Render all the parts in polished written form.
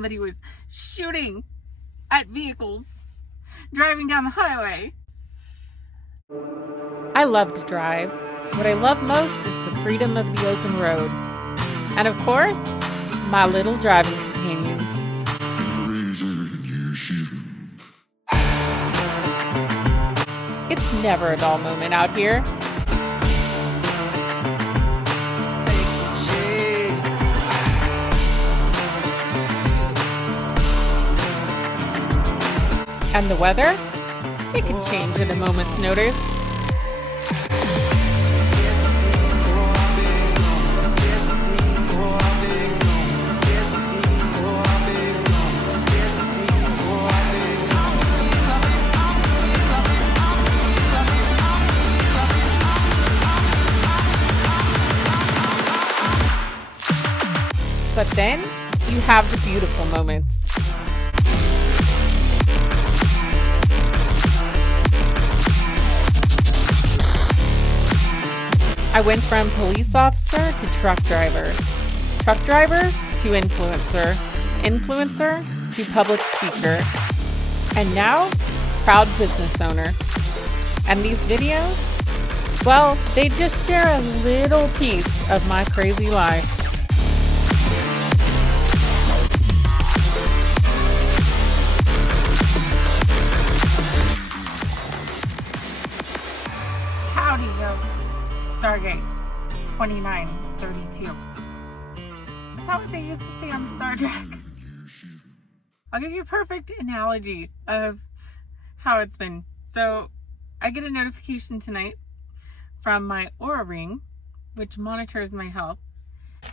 somebody was shooting at vehicles driving down the highway. I love to drive. What I love most is the freedom of the open road. And of course, my little driving companions. It's never a dull moment out here. And the weather? It can change at a moment's notice. But then, you have the beautiful moments. I went from police officer to truck driver to influencer, influencer to public speaker, and now, proud business owner. And these videos, well, they just share a little piece of my crazy life. Howdy, yo. Stargate 2932. Is that what they used to say on Star Trek? I'll give you a perfect analogy of how it's been. So, I get a notification tonight from my Oura Ring, which monitors my health.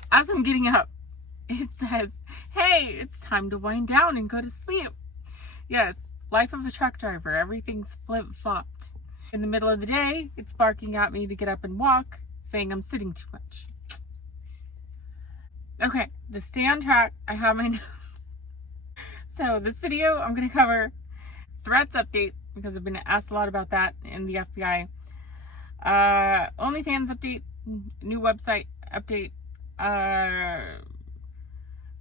As I'm getting up, it says, hey, it's time to wind down and go to sleep. Yes, life of a truck driver. Everything's flip-flopped. In the middle of the day, it's barking at me to get up and walk, saying I'm sitting too much. Okay, to stay on track, I have my notes. So this video, I'm going to cover threats update, because I've been asked a lot about that in the FBI. OnlyFans update, new website update,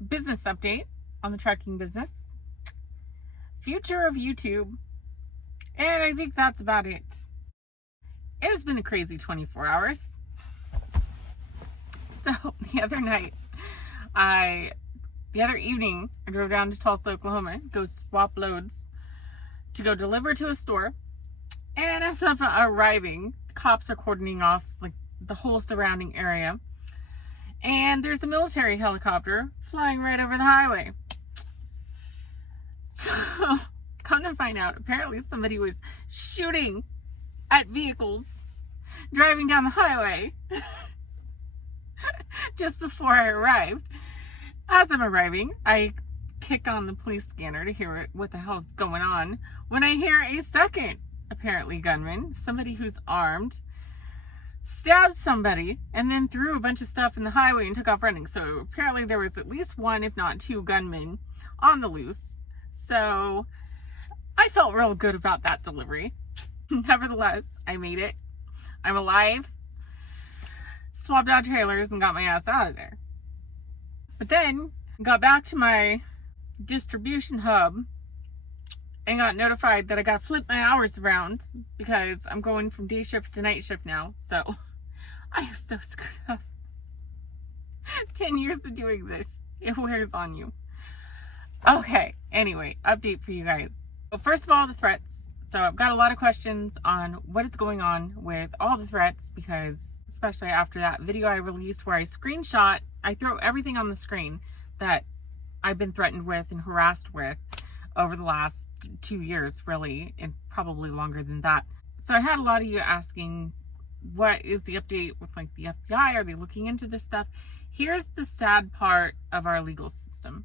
business update on the trucking business, future of YouTube, and I think that's about it. It has been a crazy 24 hours. So the other evening, I drove down to Tulsa, Oklahoma, go swap loads to go deliver to a store. And as I'm arriving, cops are cordoning off like the whole surrounding area. And there's a military helicopter flying right over the highway. So come to find out, apparently somebody was shooting at vehicles driving down the highway just before I arrived. As I'm arriving, I kick on the police scanner to hear what the hell's going on, when I hear a second, apparently gunman, somebody who's armed, stabbed somebody and then threw a bunch of stuff in the highway and took off running. So apparently there was at least one, if not two, gunmen on the loose. So I felt real good about that delivery. Nevertheless, I made it. I'm alive. Swapped out trailers and got my ass out of there. But then got back to my distribution hub and got notified that I got to flip my hours around because I'm going from day shift to night shift now. So I am so screwed up. 10 years of doing this. It wears on you. Okay, anyway, update for you guys. Well, first of all, the threats. So I've got a lot of questions on what is going on with all the threats, because especially after that video I released where I screenshot, I throw everything on the screen that I've been threatened with and harassed with over the last 2 years, really, and probably longer than that. So I had a lot of you asking, what is the update with like the FBI? Are they looking into this stuff? Here's the sad part of our legal system.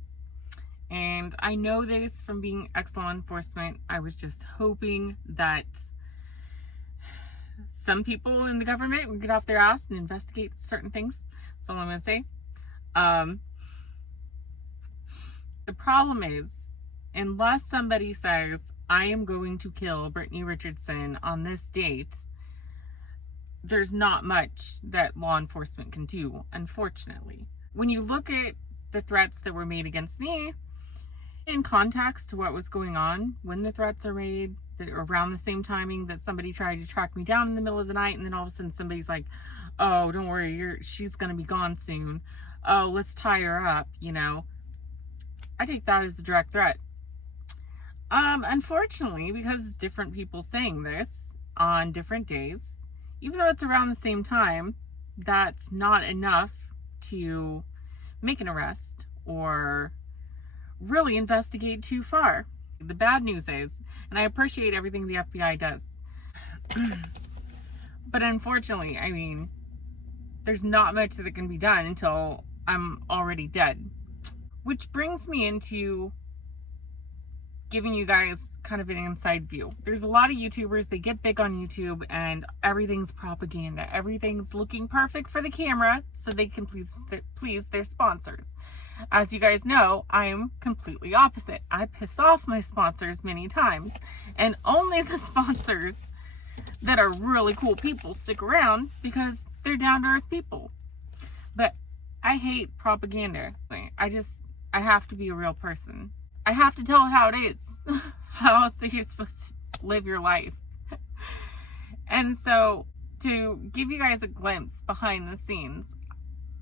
And I know this from being ex-law enforcement. I was just hoping that some people in the government would get off their ass and investigate certain things. That's all I'm going to say. The problem is, unless somebody says, I am going to kill Brittney Richardson on this date, there's not much that law enforcement can do, unfortunately. When you look at the threats that were made against me, In context to what was going on when the threats are made, that around the same timing that somebody tried to track me down in the middle of the night, and then all of a sudden somebody's like, oh, don't worry, she's gonna be gone soon. Oh, let's tie her up, you know. I take that as a direct threat. Unfortunately, because it's different people saying this on different days, even though it's around the same time, that's not enough to make an arrest or really investigate too far. The bad news is, and I appreciate everything the FBI does, but unfortunately, I mean, there's not much that can be done until I'm already dead. Which brings me into giving you guys kind of an inside view. There's a lot of YouTubers, they get big on YouTube and everything's propaganda. Everything's looking perfect for the camera so they can please their sponsors. As you guys know, I'm completely opposite. I piss off my sponsors many times, and only the sponsors that are really cool people stick around because they're down-to-earth people. But I hate propaganda. I have to be a real person. I have to tell it how it is. How else are you supposed to live your life? And so, to give you guys a glimpse behind the scenes,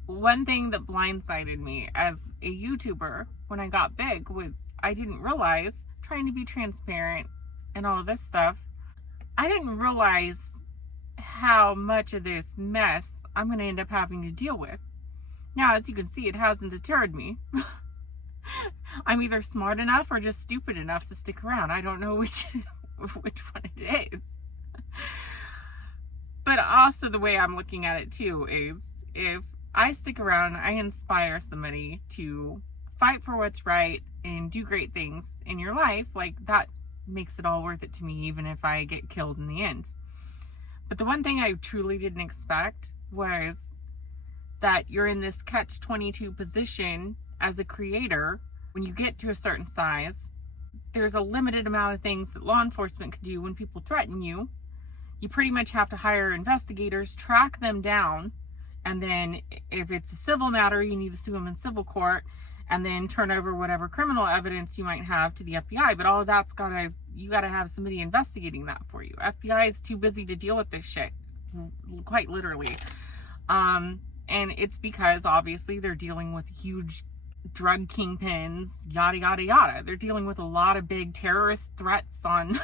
one thing that blindsided me as a YouTuber when I got big was I didn't realize, trying to be transparent and all this stuff, I didn't realize how much of this mess I'm going to end up having to deal with. Now, as you can see, it hasn't deterred me. I'm either smart enough or just stupid enough to stick around. I don't know which one it is. But also the way I'm looking at it too is, if I stick around, I inspire somebody to fight for what's right and do great things in your life, like that makes it all worth it to me, even if I get killed in the end. But the one thing I truly didn't expect was that you're in this catch-22 position as a creator. When you get to a certain size, there's a limited amount of things that law enforcement can do when people threaten you. You pretty much have to hire investigators, track them down, and then if it's a civil matter, you need to sue them in civil court, and then turn over whatever criminal evidence you might have to the FBI. But all of that's you gotta have somebody investigating that for you. FBI is too busy to deal with this shit, quite literally. And it's because obviously they're dealing with huge drug kingpins, yada, yada, yada. They're dealing with a lot of big terrorist threats on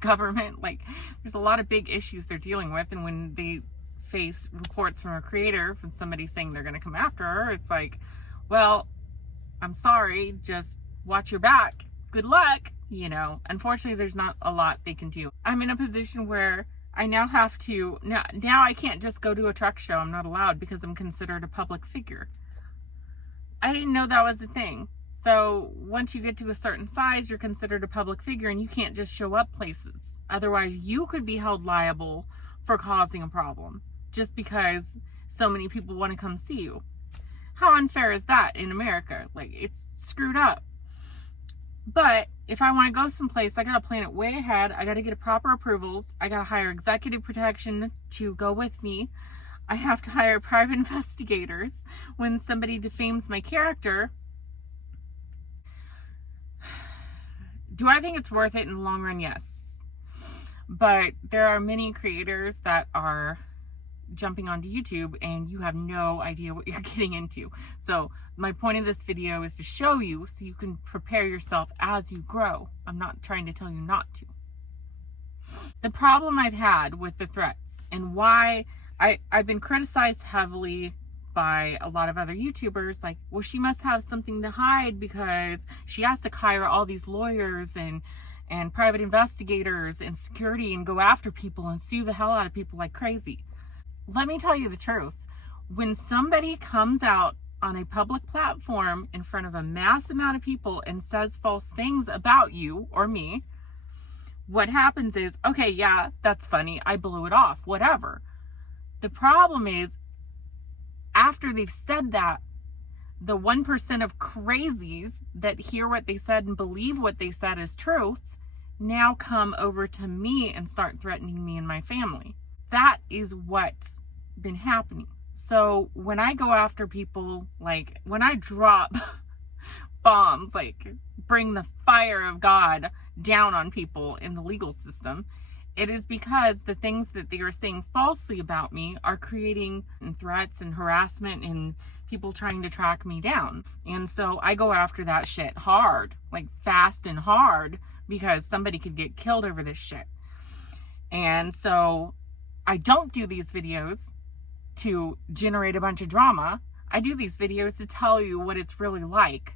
government. Like, there's a lot of big issues they're dealing with. And when they face reports from a creator, from somebody saying they're going to come after her, it's like, well, I'm sorry, just watch your back. Good luck. You know, unfortunately, there's not a lot they can do. I'm in a position where I now have to, now I can't just go to a truck show. I'm not allowed because I'm considered a public figure. I didn't know that was a thing. So once you get to a certain size, you're considered a public figure and you can't just show up places. Otherwise, you could be held liable for causing a problem just because so many people want to come see you. How unfair is that in America? Like, it's screwed up. But if I want to go someplace, I got to plan it way ahead. I got to get proper approvals. I got to hire executive protection to go with me. I have to hire private investigators when somebody defames my character. Do I think it's worth it in the long run? Yes. But there are many creators that are jumping onto YouTube and you have no idea what you're getting into. So my point of this video is to show you so you can prepare yourself as you grow. I'm not trying to tell you not to. The problem I've had with the threats and why I've been criticized heavily by a lot of other YouTubers, like, well, she must have something to hide because she has to hire all these lawyers and private investigators and security and go after people and sue the hell out of people like crazy. Let me tell you the truth. When somebody comes out on a public platform in front of a mass amount of people and says false things about you or me, what happens is, okay, yeah, that's funny, I blew it off, whatever. The problem is, after they've said that, the 1% of crazies that hear what they said and believe what they said is truth now come over to me and start threatening me and my family. That is what's been happening. So when I go after people, like when I drop bombs, like bring the fire of God down on people in the legal system. It is because the things that they are saying falsely about me are creating threats and harassment and people trying to track me down. And so I go after that shit hard, like fast and hard, because somebody could get killed over this shit. And so I don't do these videos to generate a bunch of drama. I do these videos to tell you what it's really like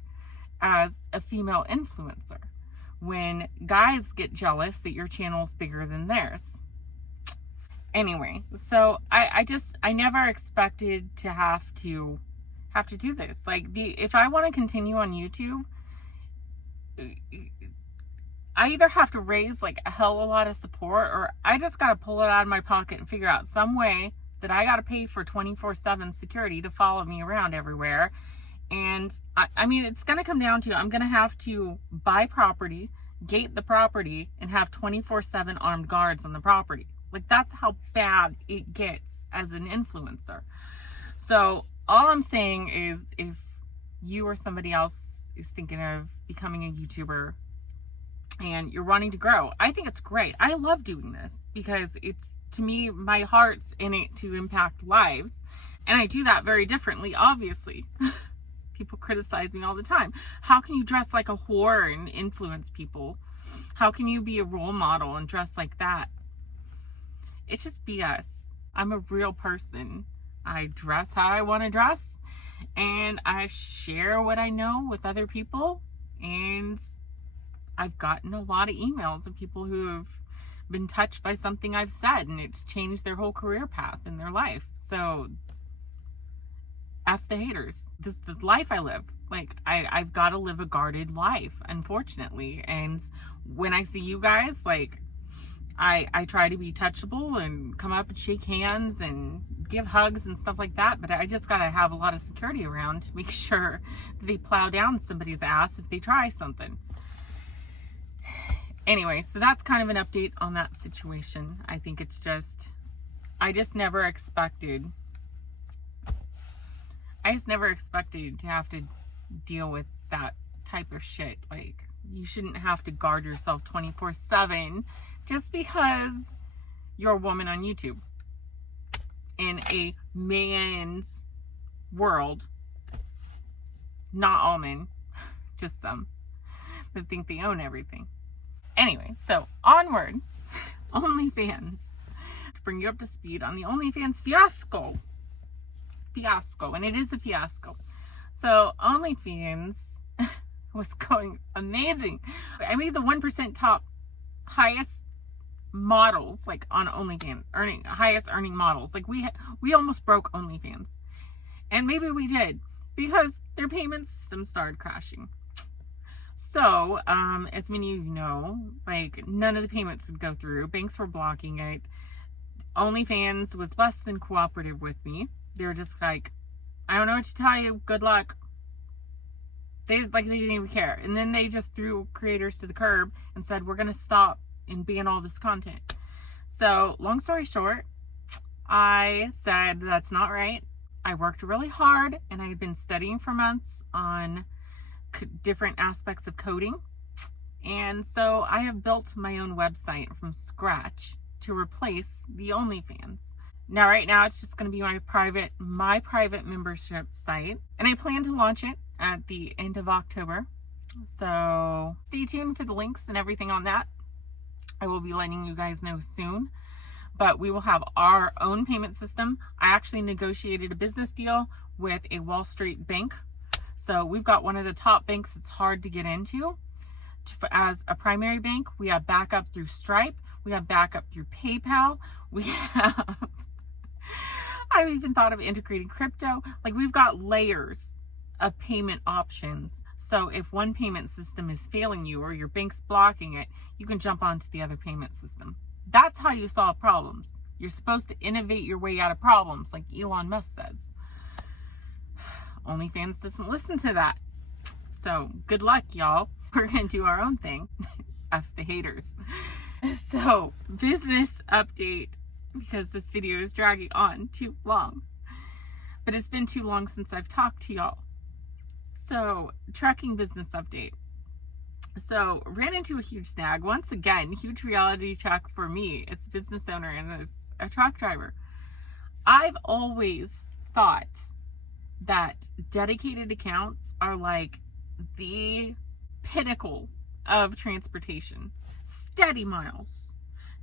as a female influencer when guys get jealous that your channel's bigger than theirs. Anyway, so I never expected to have to do this. Like, if I want to continue on YouTube, I either have to raise like a hell of a lot of support, or I just got to pull it out of my pocket and figure out some way that I got to pay for 24/7 security to follow me around everywhere. And I mean, it's going to come down to, I'm going to have to buy property, gate the property, and have 24/7 armed guards on the property. Like, that's how bad it gets as an influencer. So all I'm saying is, if you or somebody else is thinking of becoming a YouTuber and you're wanting to grow, I think it's great. I love doing this because it's, to me, my heart's in it to impact lives. And I do that very differently, obviously. People criticize me all the time. How can you dress like a whore and influence people? How can you be a role model and dress like that? It's just BS. I'm a real person. I dress how I want to dress, and I share what I know with other people. And I've gotten a lot of emails of people who have been touched by something I've said, and it's changed their whole career path in their life. So F the haters. This is the life I live. Like, I've got to live a guarded life, unfortunately. And when I see you guys, like, I try to be touchable and come up and shake hands and give hugs and stuff like that. But I just got to have a lot of security around to make sure that they plow down somebody's ass if they try something. Anyway, so that's kind of an update on that situation. I think it's just, I just never expected to have to deal with that type of shit. Like, you shouldn't have to guard yourself 24/7 just because you're a woman on YouTube in a man's world. Not all men, just some that think they own everything. Anyway, so onward. OnlyFans. To bring you up to speed on the OnlyFans fiasco, and it is a fiasco. So OnlyFans was going amazing. I made the 1% top highest models, like on OnlyFans, highest earning models. Like, we almost broke OnlyFans, and maybe we did because their payment system started crashing. So, as many of you know, like, none of the payments would go through. Banks were blocking it. OnlyFans was less than cooperative with me. They were just like, I don't know what to tell you. Good luck. They didn't even care. And then they just threw creators to the curb and said, we're going to stop and ban all this content. So, long story short, I said, that's not right. I worked really hard, and I had been studying for months on different aspects of coding. And so I have built my own website from scratch to replace the OnlyFans. Now, right now, it's just going to be my private membership site, and I plan to launch it at the end of October. So stay tuned for the links and everything on that. I will be letting you guys know soon, but we will have our own payment system. I actually negotiated a business deal with a Wall Street bank. So we've got one of the top banks that's hard to get into as a primary bank. We have backup through Stripe. We have backup through PayPal. I've even thought of integrating crypto. Like, we've got layers of payment options. So if one payment system is failing you or your bank's blocking it, you can jump onto the other payment system. That's how you solve problems. You're supposed to innovate your way out of problems, like Elon Musk says. OnlyFans doesn't listen to that. So good luck, y'all. We're going to do our own thing. F the haters. So, business update, because this video is dragging on too long. But it's been too long since I've talked to y'all. So, trucking business update. So, ran into a huge snag. Once again, huge reality check for me. It's a business owner and it's a truck driver. I've always thought that dedicated accounts are like the pinnacle of transportation. Steady miles,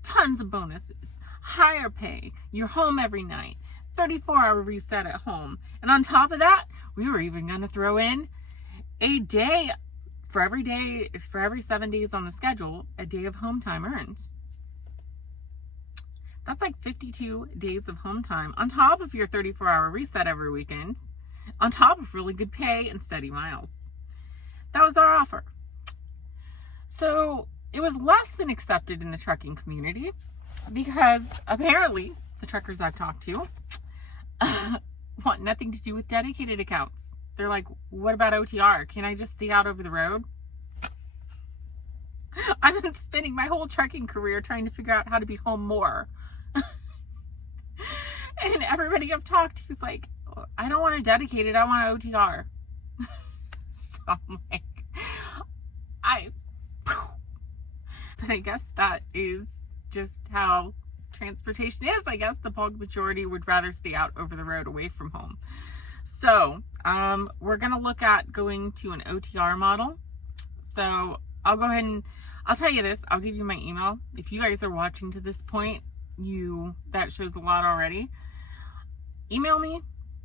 tons of bonuses, higher pay, you're home every night, 34-hour reset at home. And on top of that, we were even going to throw in a day for every 7 days on the schedule, a day of home time earns. That's like 52 days of home time on top of your 34-hour reset every weekend, on top of really good pay and steady miles. That was our offer. So it was less than accepted in the trucking community because apparently the truckers I've talked to want nothing to do with dedicated accounts. They're like, what about OTR? Can I just stay out over the road? I've been spending my whole trucking career trying to figure out how to be home more. And everybody I've talked to is like, I don't want a dedicated, I want an OTR. So I'm like, but I guess that is just how transportation is. I guess the bulk majority would rather stay out over the road away from home. So we're going to look at going to an OTR model. So I'll go ahead and I'll tell you this. I'll give you my email. If you guys are watching to this point, that shows a lot already. Email me.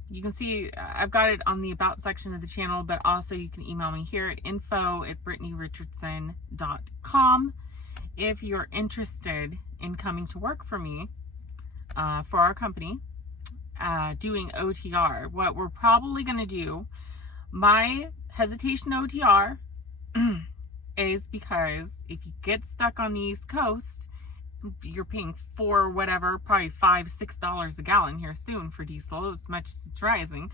You can see I've got it on the about section of the channel, but also you can email me here at info@brittneyrichardson.com if you're interested in coming to work for me, for our company, doing OTR. What we're probably going to do, my hesitation to OTR is because if you get stuck on the East Coast, you're paying for whatever, probably $5-6 a gallon here soon for diesel, as much as it's rising,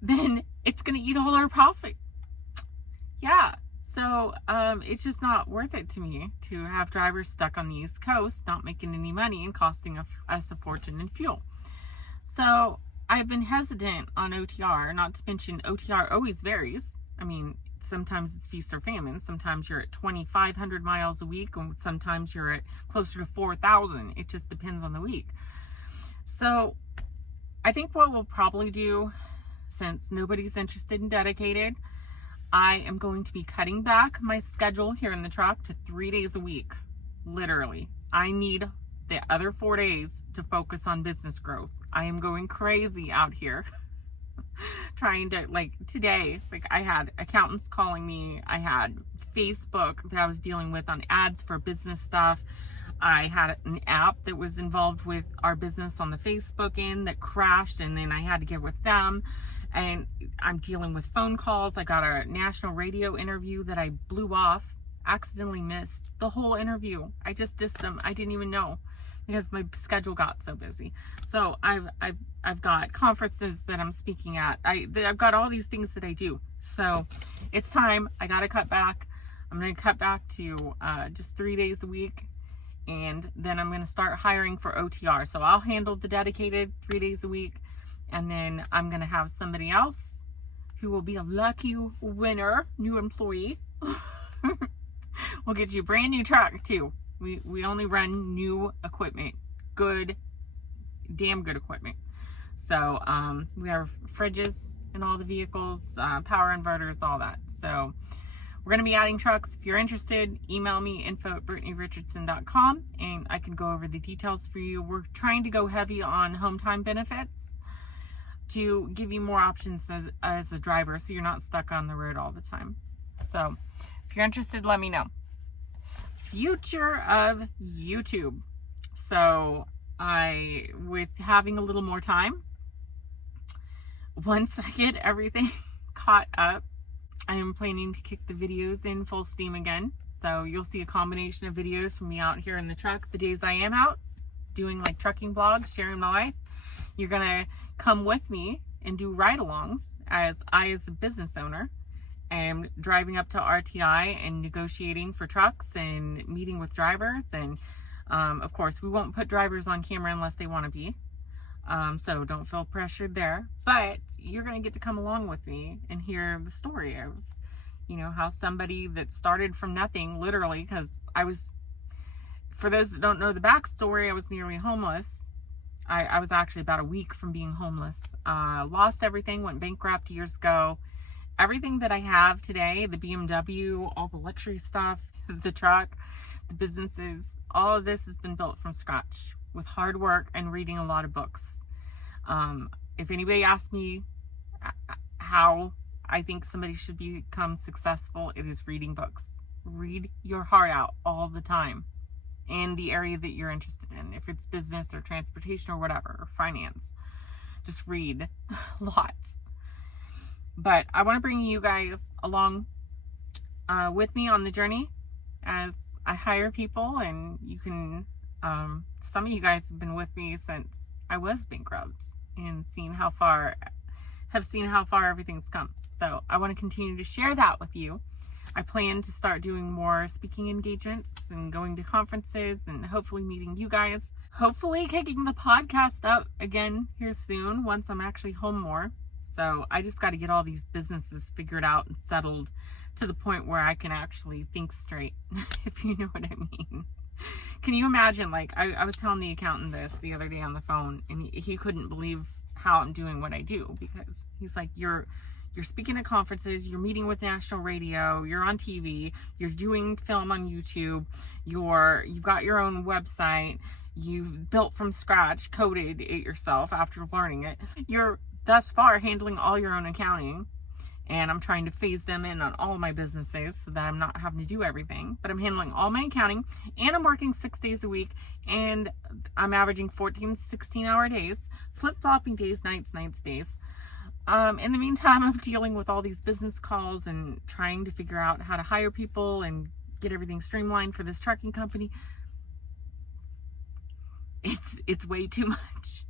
then it's going to eat all our profit. Yeah. So it's just not worth it to me to have drivers stuck on the East Coast, not making any money and costing us a fortune in fuel. So I've been hesitant on OTR, not to mention OTR always varies. I mean, sometimes it's feast or famine. Sometimes you're at 2,500 miles a week, and sometimes you're at closer to 4,000. It just depends on the week. So I think what we'll probably do, since nobody's interested in dedicated, I am going to be cutting back my schedule here in the truck to 3 days a week. Literally. I need the other 4 days to focus on business growth. I am going crazy out here. Trying to, like today, like I had accountants calling me. I had Facebook that I was dealing with on ads for business stuff. I had an app that was involved with our business on the Facebook end that crashed, and then I had to get with them. And I'm dealing with phone calls. I got a national radio interview that I blew off, accidentally missed the whole interview. I just dissed them. I didn't even know because my schedule got so busy. So I've got conferences that I'm speaking at. I've got all these things that I do. So it's time. I got to cut back. I'm going to cut back to just 3 days a week. And then I'm going to start hiring for OTR. So I'll handle the dedicated 3 days a week. And then I'm going to have somebody else who will be a lucky winner, new employee. We'll get you a brand new truck too. We only run new equipment, damn good equipment. So we have fridges in all the vehicles, power inverters, all that. So we're going to be adding trucks. If you're interested, email me, info@brittneyrichardson.com, and I can go over the details for you. We're trying to go heavy on home time benefits to give you more options as a driver, so you're not stuck on the road all the time. So if you're interested, let me know. Future of YouTube. So with having a little more time, once I get everything caught up, I am planning to kick the videos in full steam again. So you'll see a combination of videos from me out here in the truck the days I am out doing like trucking vlogs, sharing my life. You're gonna come with me and do ride-alongs as a business owner, am driving up to RTI and negotiating for trucks and meeting with drivers. And of course, we won't put drivers on camera unless they want to be. So don't feel pressured there, but you're going to get to come along with me and hear the story of, how somebody that started from nothing, literally, because for those that don't know the backstory, I was nearly homeless. I was actually about a week from being homeless. Lost everything, went bankrupt years ago. Everything that I have today, the BMW, all the luxury stuff, the truck, the businesses, all of this has been built from scratch with hard work and reading a lot of books. If anybody asks me how I think somebody should become successful, it is reading books. Read your heart out all the time in the area that you're interested in. If it's business or transportation or whatever, or finance, just read lots. But I want to bring you guys along with me on the journey as I hire people, and you can, some of you guys have been with me since I was bankrupt and have seen how far everything's come. So I want to continue to share that with you. I plan to start doing more speaking engagements and going to conferences and hopefully meeting you guys. Hopefully kicking the podcast up again here soon once I'm actually home more. So I just got to get all these businesses figured out and settled to the point where I can actually think straight, if you know what I mean. Can you imagine, like, I was telling the accountant this the other day on the phone, and he couldn't believe how I'm doing what I do, because he's like, you're speaking at conferences, you're meeting with national radio, you're on TV, you're doing film on YouTube, you've got your own website, you've built from scratch, coded it yourself after learning it. You're thus far handling all your own accounting, and I'm trying to phase them in on all of my businesses so that I'm not having to do everything, but I'm handling all my accounting, and I'm working 6 days a week, and I'm averaging 14, 16-hour days, flip-flopping days, nights, days. In the meantime, I'm dealing with all these business calls and trying to figure out how to hire people and get everything streamlined for this trucking company. It's way too much.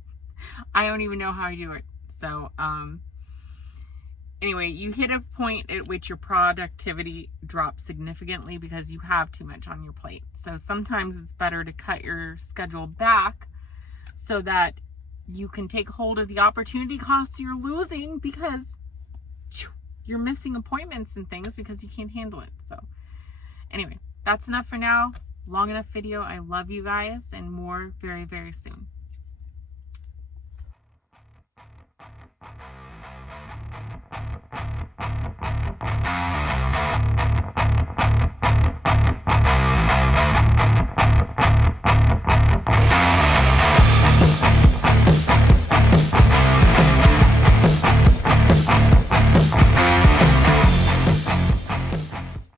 I don't even know how I do it. So, anyway, you hit a point at which your productivity drops significantly because you have too much on your plate. So sometimes it's better to cut your schedule back so that you can take hold of the opportunity costs you're losing because you're missing appointments and things because you can't handle it. So anyway, that's enough for now. Long enough video. I love you guys, and more very, very soon.